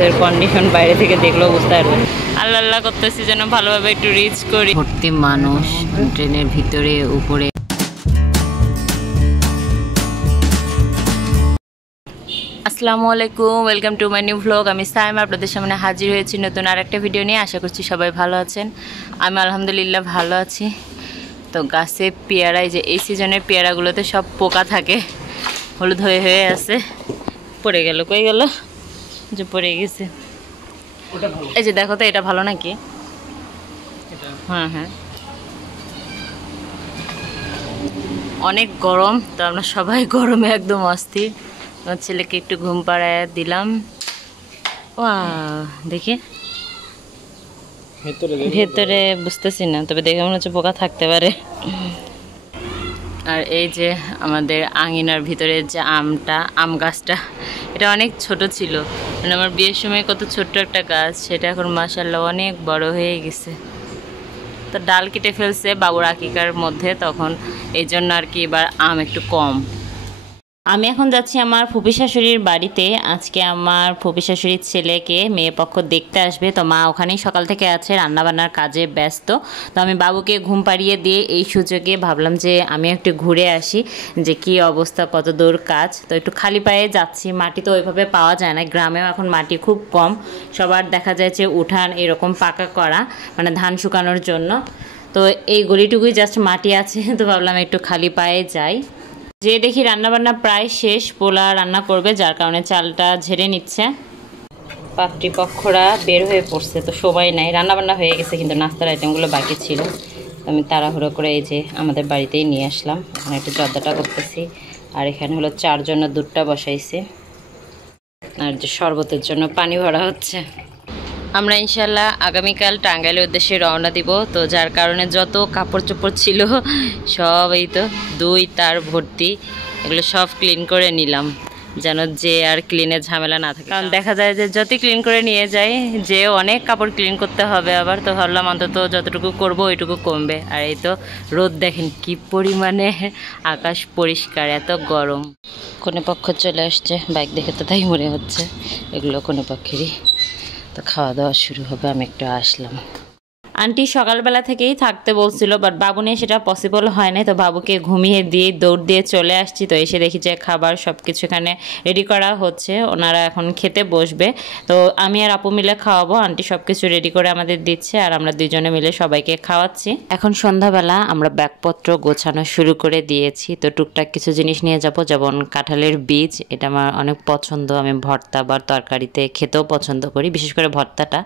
বাসের কন্ডিশন বাইরে থেকে দেখলেও বুঝতে পারবে। আল্লাহ আল্লাহ করতেছি যেন ভালোভাবে একটু রিচ করি। ভর্তি মানুষ ট্রেনের ভিতরে উপরে। আসসালামু আলাইকুম, welcome to my new vlog. আমি সাইমা আপনাদের সামনে হাজির হয়েছি নতুন আরেকটা ভিডিও নিয়ে। আশা করছি সবাই ভালো আছেন। আমি আলহামদুলিল্লাহ ভালো আছি। তো গাছে পেয়ারায় যে এই সিজনের পেয়ারাগুলোতে সব পোকা থাকে, হলুদ হয়ে হয়ে আছে। পড়ে গেল, কই গেল যে পড়ে গেছে। এই যে দেখো তো, এটা ভালো নাকি? হ্যাঁ হ্যাঁ, অনেক গরম, তো আমরা সবাই গরমে একদম অস্থির। আমার ছেলেকে একটু ঘুম পাড়ায় দিলাম। দেখি ভেতরে বুঝতেছি না, তবে দেখে মনে হচ্ছে পোকা থাকতে পারে। আর এই যে আমাদের আঙিনার ভিতরে যে আম গাছটা, এটা অনেক ছোট ছিল। মানে আমার বিয়ের সময় কত ছোট্ট একটা গাছ, সেটা এখন মাশাআল্লাহ অনেক বড় হয়ে গেছে। তো ডাল কেটে ফেলছে বাবুর আকিকার মধ্যে, তখন এই জন্য আর কি এবার আম একটু কম। আমি এখন যাচ্ছি আমার ফুপি শাশুড়ির বাড়িতে। আজকে আমার ফুপি শাশুড়ির ছেলেকে মেয়ে পক্ষ দেখতে আসবে। তো মা ওখানেই সকাল থেকে আছে, রান্নাবান্নার কাজে ব্যস্ত। তো আমি বাবুকে ঘুম পাড়িয়ে দিয়ে এই সুযোগে ভাবলাম যে আমি একটু ঘুরে আসি, যে কি অবস্থা, কত দূর কাজ। তো একটু খালি পায়ে যাচ্ছি। মাটি তো ওইভাবে পাওয়া যায় না, গ্রামেও এখন মাটি খুব কম। সবার দেখা যায় যে উঠান এরকম পাকা করা, মানে ধান শুকানোর জন্য। তো এই গলিটুকুই জাস্ট মাটি আছে। তো ভাবলাম একটু খালি পায়ে যাই। যে দেখি রান্নাবান্না প্রায় শেষ, পোলা রান্না করবে, যার কারণে চালটা ঝেড়ে নিচ্ছে। পাত্রীপক্ষরা বের হয়ে পড়ছে, তো সবাই নাই। রান্নাবান্না হয়ে গেছে, কিন্তু নাস্তার আইটেমগুলো বাকি ছিল। আমি তাড়াহুড়ো করে এই যে আমাদের বাড়িতেই নিয়ে আসলাম। এখানে একটু জর্দাটা করতেছি, আর এখানে হলো চার জন্য দুধটা বসাইছে, আর যে শরবতের জন্য পানি ভরা হচ্ছে। আমরা ইনশাল্লাহ আগামীকাল টাঙ্গাইলের উদ্দেশ্যে রওনা দিব। তো যার কারণে যত কাপড় চোপড় ছিল সব এই তো 2 তার ভর্তি, এগুলো সব ক্লিন করে নিলাম, যেন যে আর ক্লিনের ঝামেলা না থাকে। কারণ দেখা যায় যে যতই ক্লিন করে নিয়ে যাই, যে অনেক কাপড় ক্লিন করতে হবে আবার। তো ভাবলাম অন্তত যতটুকু করব ওইটুকু কমবে। আর এই তো রোদ দেখেন কি পরিমাণে, আকাশ পরিষ্কার, এত গরম। কোনো পক্ষ চলে আসছে, বাইক দেখে তো তাই মনে হচ্ছে এগুলো কোনো পক্ষেরই। তো খাওয়া দাওয়া শুরু হবে, আমি একটু আসলাম। আন্টি সকালবেলা থেকেই থাকতে বলছিল, বাট বাবু নিয়ে সেটা পসিবল হয় নাই। তো বাবুকে ঘুমিয়ে দিয়ে দৌড় দিয়ে চলে আসছি। তো এসে দেখি যে খাবার সব কিছু এখানে রেডি করা হচ্ছে, ওনারা এখন খেতে বসবে। তো আমি আর আপু মিলে খাওয়াবো। আন্টি সব কিছু রেডি করে আমাদের দিচ্ছে, আর আমরা দুজনে মিলে সবাইকে খাওয়াচ্ছি। এখন সন্ধ্যাবেলা আমরা ব্যাগপত্র গোছানো শুরু করে দিয়েছি। তো টুকটাক কিছু জিনিস নিয়ে যাব, যেমন কাঁঠালের বীজ, এটা আমার অনেক পছন্দ। আমি ভর্তা বা তরকারিতে খেতেও পছন্দ করি, বিশেষ করে ভর্তাটা।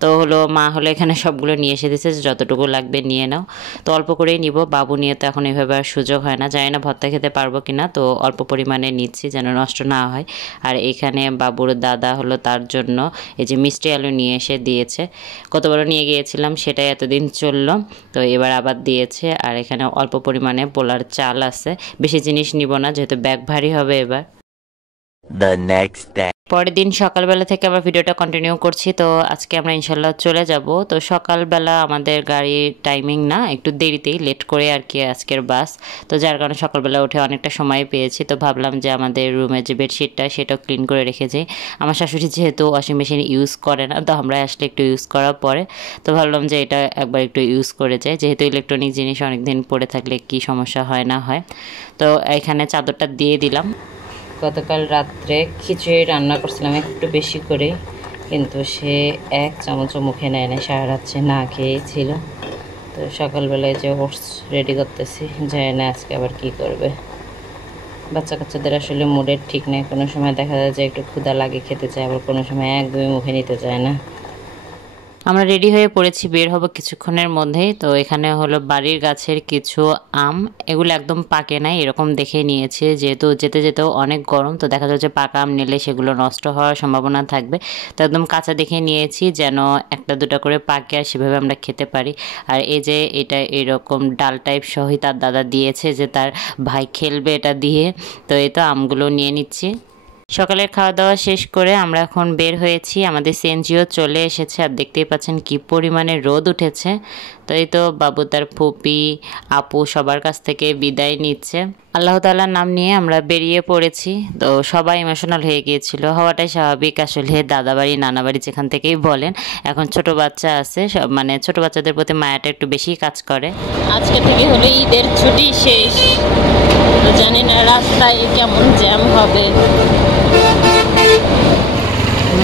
তো হলো মা হলো এখানে সবগুলো নিয়ে এসে দিয়েছে, যতটুকু লাগবে নিয়ে নাও। তো অল্প করেই নিব, বাবু নিয়ে তো এখন এভাবে আর সুযোগ হয় না। জানি না ভর্তা খেতে পারবো কিনা, তো অল্প পরিমাণে নিচ্ছি যেন নষ্ট না হয়। আর এখানে বাবুর দাদা হলো তার জন্য এই যে মিষ্টি আলু নিয়ে এসে দিয়েছে। কতবার নিয়ে গিয়েছিলাম সেটাই এতদিন চললো, তো এবার আবার দিয়েছে। আর এখানে অল্প পরিমাণে পোলার চাল আছে, বেশি জিনিস নিব না যেহেতু ব্যাগ ভারী হবে এবার। পরের দিন সকালবেলা থেকে আবার ভিডিওটা কন্টিনিউ করছি। তো আজকে আমরা ইনশাল্লাহ চলে যাব। তো সকালবেলা আমাদের গাড়ির টাইমিং না, একটু দেরিতেই, লেট করে আর কি আজকের বাস। তো যার কারণে সকালবেলা উঠে অনেকটা সময় পেয়েছি। তো ভাবলাম যে আমাদের রুমের যে বেডশিটটা সেটাও ক্লিন করে রেখেছি। আমার শাশুড়ি যেহেতু ওয়াশিং মেশিন ইউজ করে না, তো আমরা আসলে একটু ইউজ করার পরে তো ভাবলাম যে এটা একবার একটু ইউজ করে যায়, যেহেতু ইলেকট্রনিক জিনিস অনেক দিন পরে থাকলে কি সমস্যা হয় না হয়। তো এখানে চাদরটা দিয়ে দিলাম। গতকাল রাত্রে খিচুড়ি রান্না করছিলাম একটু বেশি করে, কিন্তু সে 1 চামচও মুখে নেয় না, সারা রাত্রে না খেয়েছিল। তো সকালবেলায় যে ওটস রেডি করতেছি, যায় না আজকে আবার কি করবে। বাচ্চা কাচ্চাদের আসলে মুডের ঠিক নেই, কোনো সময় দেখা যায় যে একটু ক্ষুধা লাগে খেতে চায়, আবার কোনো সময় একদমই মুখে নিতে চায় না। আমরা রেডি হয়ে পড়েছি, বের হব কিছুক্ষণের মধ্যেই। তো এখানে হলো বাড়ির গাছের কিছু আম, এগুলো একদম পাকে নাই, এরকম দেখে নিয়েছে, যেহেতু যেতে যেতেও অনেক গরম। তো দেখা যাচ্ছে পাকা আম নিলে সেগুলো নষ্ট হওয়ার সম্ভাবনা থাকবে। তো একদম কাঁচা দেখে নিয়েছি, যেন 1-2টা করে পাকে আর সেভাবে আমরা খেতে পারি। আর এই যে এটা এরকম ডাল টাইপ সহই তার দাদা দিয়েছে, যে তার ভাই খেলবে এটা দিয়ে। তো এই তো আমগুলো নিয়ে নিচ্ছি। সকালের খাওয়া দাওয়া শেষ করে আমরা এখন বের হয়েছি, আমাদের সিএনজিও চলে এসেছে। আর দেখতেই পাচ্ছেন কি পরিমাণে রোদ উঠেছে। তো এই তো বাবু তার ফুপি আপু সবার কাছ থেকে বিদায় নিচ্ছে। আল্লাহ তাআলার নাম নিয়ে আমরা বেরিয়ে পড়েছি। তো সবাই ইমোশনাল হয়ে গিয়েছিল, হওয়াটাই স্বাভাবিক। আসলে দাদাবাড়ি নানাবাড়ি যেখান থেকেই বলেন, এখন ছোট বাচ্চা আছে, সব মানে ছোট বাচ্চাদের প্রতি মায়াটা একটু বেশিই কাজ করে। আজকে থেকে হলো ঈদের ছুটি শেষ, তো জানি না রাস্তায় কেমন জ্যাম হবে।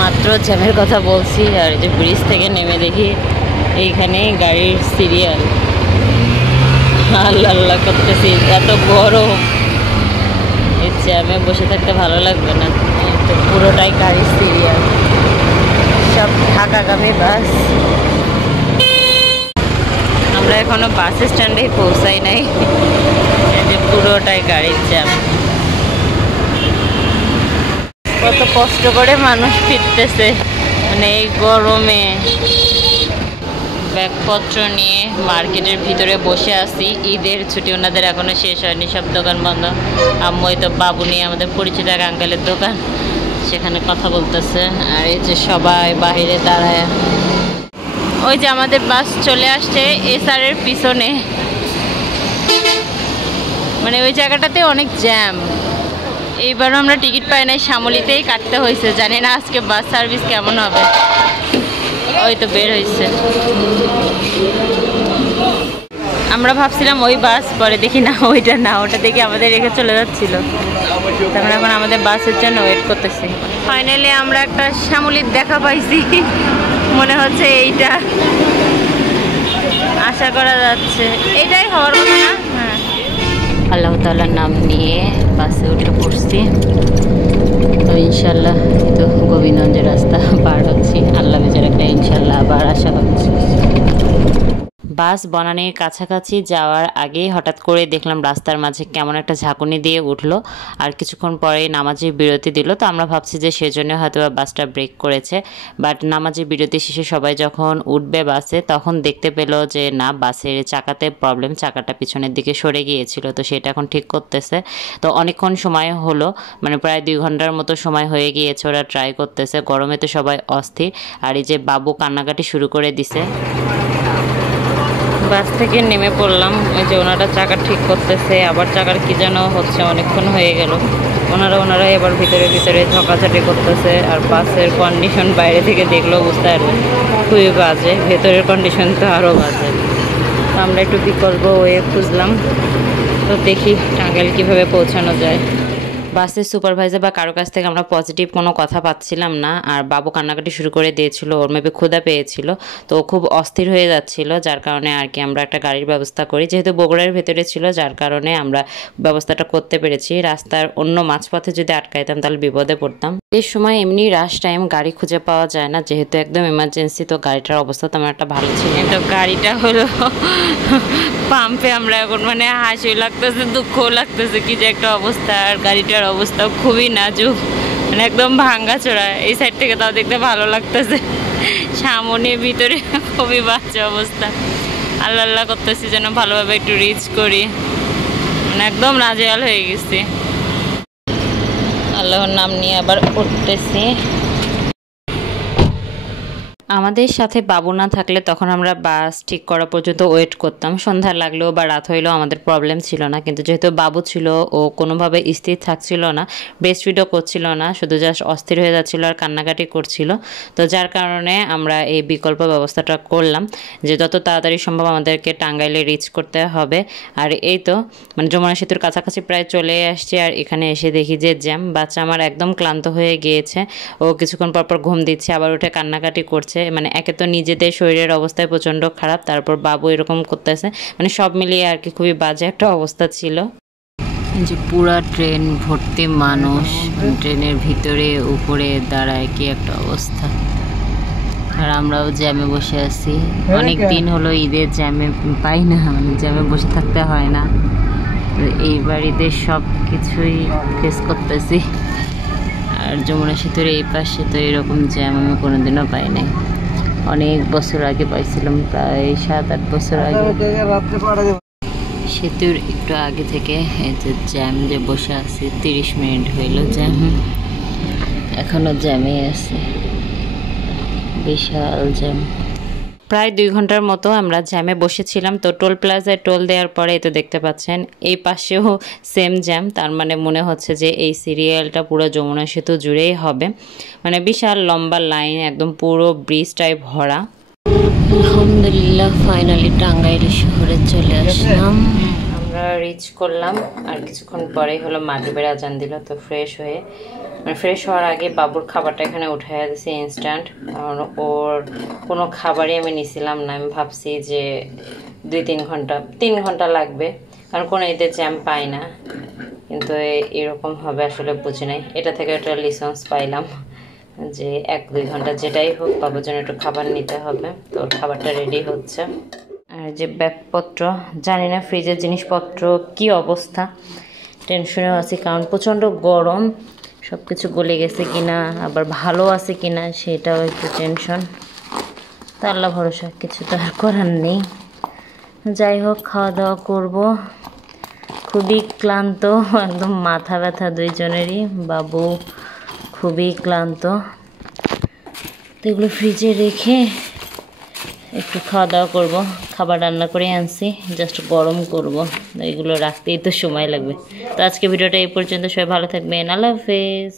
মাত্র জ্যামের কথা বলছি, আর এই যে ব্রিজ থেকে নেমে দেখি এইখানে গাড়ির সিরিয়াল। আল্লাহ আল্লাহ করতেছি, এত গরম, এই জ্যামে বসে থাকতে ভালো লাগবে না। তো পুরোটাই গাড়ির সিরিয়াল, সব ঢাকাগামী বাস। আমরা এখনো বাস স্ট্যান্ডে পৌঁছাই নাই, এই যে পুরোটাই গাড়ির জ্যাম। কত কষ্ট করে মানুষ ফিরতেছে মানে এই গরমে। ব্যাগপত্র নিয়ে মার্কেটের ভিতরে বসে আছি, ঈদের ছুটি ওনাদের এখনো শেষ হয়নি, সব দোকান বন্ধ। আম্মুই তো বাবু নিয়ে আমাদের পরিচিত এক আঙ্কেলের দোকান, সেখানে কথা বলতেছে। আর এই যে সবাই বাহিরে দাঁড়ায়, ওই যে আমাদের বাস চলে আসছে এসআরের পিছনে, মানে ওই জায়গাটাতে অনেক জ্যাম। এইবারও আমরা টিকিট পাই নাই, শ্যামলীতেই কাটতে হয়েছে। জানি না আজকে বাস সার্ভিস কেমন হবে। ওই তো বের হয়েছে, আমরা ভাবছিলাম ওই বাস, পরে দেখি না ওইটা না, ওটা দেখি আমাদের রেখে চলে যাচ্ছিল। তখন এখন আমাদের বাসের জন্য ওয়েট করতেছি। ফাইনালি আমরা একটা শ্যামলীর দেখা পাইছি, মনে হচ্ছে এইটা, আশা করা যাচ্ছে এইটাই হওয়ার কথা না। হ্যাঁ, আল্লাহ তাআলার নাম নিয়ে বাসে উঠে পড়ছি। তো ইনশাল্লাহ তো গোবিন্দগঞ্জের রাস্তা পার হচ্ছি, আল্লাহ বেচার একটা ইনশাল্লাহ আবার আশা হচ্ছে। বাস বনানীর কাছাকাছি যাওয়ার আগেই হঠাৎ করে দেখলাম রাস্তার মাঝে কেমন একটা ঝাঁকুনি দিয়ে উঠলো, আর কিছুক্ষণ পরেই নামাজের বিরতি দিল। তো আমরা ভাবছি যে সেজন্য হয়তো বাসটা ব্রেক করেছে, বাট নামাজের বিরতি শেষে সবাই যখন উঠবে বাসে তখন দেখতে পেল যে না, বাসের চাকাতে প্রবলেম, চাকাটা পিছনের দিকে সরে গিয়েছিল। তো সেটা এখন ঠিক করতেছে। তো অনেকক্ষণ সময় হলো, মানে প্রায় 2 ঘন্টার মতো সময় হয়ে গিয়েছে, ওরা ট্রাই করতেছে। গরমে তো সবাই অস্থির, আর এই যে বাবু কান্নাকাটি শুরু করে দিছে। বাস থেকে নেমে পড়লাম, ওই যে ওনারা চাকা ঠিক করতেছে, আবার চাকার কি যেন হচ্ছে, অনেকক্ষণ হয়ে গেল। ওনারা এবার ভিতরে ঝকাঝাটি করতেছে। আর বাসের কন্ডিশন বাইরে থেকে দেখলেও বুঝতে পারবে খুবই বাজে, ভেতরের কন্ডিশন তো আরও বাজে। তো আমরা একটু বিকল্প ওয়ে খুঁজলাম, তো দেখি টাঙ্গাইল কীভাবে পৌঁছানো যায়। বাসের সুপারভাইজার বা কারো কাছ থেকে আমরা পজিটিভ কোনো কথা পাচ্ছিলাম না। আর বাবু কান্নাকাটি শুরু করে দিয়েছিল, ওর মেপে ক্ষুধা পেয়েছিল, তো ও খুব অস্থির হয়ে যাচ্ছিল। যার কারণে আর কি আমরা একটা গাড়ির ব্যবস্থা করি, যেহেতু বগুড়ার ভেতরে ছিল, যার কারণে আমরা ব্যবস্থাটা করতে পেরেছি। রাস্তার অন্য মাঝপথে যদি আটকাইতাম তাহলে বিপদে পড়তাম। এই সময় এমনি রাশ টাইম গাড়ি খুঁজে পাওয়া যায় না, যেহেতু একদম এমার্জেন্সি। তো গাড়িটার অবস্থা তেমন একটা ভালো ছিল। তো গাড়িটা হলো পাম্পে, আমরা এখন মানে হাসি লাগতেছে, দুঃখও লাগতেছে, কি যে একটা অবস্থা। আর গাড়িটার অবস্থা খুবই নাজুক, মানে একদম ভাঙ্গা চোরা। এই সাইড থেকে তাও দেখতে ভালো লাগতেছে, সামনে ভিতরে খুবই বাজে অবস্থা। আল্লাহ আল্লাহ করতেছি যেন ভালোভাবে একটু রিচ করি, মানে একদম নাজেহাল হয়ে গেছি। আল্লাহর নাম নিয়ে আবার উঠতেছি। আমাদের সাথে বাবু না থাকলে তখন আমরা বাস ঠিক করা পর্যন্ত ওয়েট করতাম। সন্ধ্যা লাগলেও বা রাত হইলেও আমাদের প্রবলেম ছিল না, কিন্তু যেহেতু বাবু ছিল, ও কোনোভাবে স্থির থাকছিল না, ব্রেস্ট ফিডও করছিল না, শুধু জাস্ট অস্থির হয়ে যাচ্ছিল আর কান্নাকাটি করছিল। তো যার কারণে আমরা এই বিকল্প ব্যবস্থাটা করলাম যে যত তাড়াতাড়ি সম্ভব আমাদেরকে টাঙ্গাইলে রিচ করতে হবে। আর এই তো মানে যমুনা সেতুর কাছাকাছি প্রায় চলে আসছে, আর এখানে এসে দেখি যে জ্যাম। বাচ্চা আমার একদম ক্লান্ত হয়ে গিয়েছে, ও কিছুক্ষণ পরপর ঘুম দিচ্ছে, আবার উঠে কান্নাকাটি করছে। মানে একে তো নিজেদের শরীরের অবস্থায় প্রচণ্ড খারাপ, তারপর বাবু এরকম করতেছে, মানে সব মিলিয়ে আর কি খুবই বাজে একটা অবস্থা ছিল। যে পুরা ট্রেন ভর্তি মানুষ, ট্রেনের ভিতরে উপরে দাঁড়ায়, কি একটা অবস্থা। আর আমরাও জ্যামে বসে আছি, অনেক দিন হলো ঈদের জ্যামে পাই না, মানে জ্যামে বসে থাকতে হয় না। এইবার ঈদের সব কিছুই ফেস করতেছি। আর যমুনা সেতুর এই পাশে তো এরকম জ্যাম আমি কোনোদিনও পাই নাই। অনেক বছর আগে পাইছিলাম, প্রায় 7-8 বছর আগে। সেতুর একটু আগে থেকে এই যে জ্যাম যে বসে আছি, 30 মিনিট হইল জ্যাম, এখনো জ্যামে আছে, বিশাল জ্যাম। প্রায় 2 ঘন্টার মতো আমরা জ্যামে বসেছিলাম। তো টোল প্লাজায় টোল দেওয়ার পরে তো দেখতে পাচ্ছেন এই পাশেও সেম জ্যাম, তার মানে মনে হচ্ছে যে এই সিরিয়ালটা পুরো যমুনা সেতু জুড়েই হবে, মানে বিশাল লম্বা লাইন, একদম পুরো ব্রিজটাই ভরা। আলহামদুলিল্লাহ ফাইনালি টাঙ্গাইল শহরে চলে আসলাম। আমরা রিচ করলাম আর কিছুক্ষণ পরেই হলো মাগরিবের আজান দিল। তো ফ্রেশ হওয়ার আগে বাবুর খাবারটা এখানে উঠাইয়া দিয়েছি ইনস্ট্যান্ট, কারণ ওর কোনো খাবারই আমি নিছিলাম না। আমি ভাবছি যে 3 ঘন্টা লাগবে, কারণ কোনো এতে জ্যাম পাই না, কিন্তু এরকম হবে আসলে বুঝি নাই। এটা থেকে একটা লিসেন্স পাইলাম যে 1-2 ঘন্টা যেটাই হোক বাবুর জন্য একটু খাবার নিতে হবে। তো ওর খাবারটা রেডি হচ্ছে। আর যে ব্যাগপত্র, জানি না ফ্রিজের জিনিসপত্র কি অবস্থা, টেনশনেও আছি, কারণ প্রচণ্ড গরম, সব কিছু গলে গেছে কিনা, আবার ভালো আছে কিনা সেটাও একটু টেনশন। তা আল্লাহ ভরসা, কিছু তো আর করার নেই। যাই হোক, খাওয়া দাওয়া করবো। খুবই ক্লান্ত, একদম মাথা ব্যথা দুইজনেরই, বাবু খুবই ক্লান্ত। তো এগুলো ফ্রিজে রেখে একটু খাওয়া দাওয়া করবো। খাবার রান্না করে আনছি, জাস্ট গরম করব, এগুলো রাখতেই তো সময় লাগবে। তো আজকে ভিডিওটা এই পর্যন্ত, সবাই ভালো থাকবেন, আল্লাহ হাফেজ।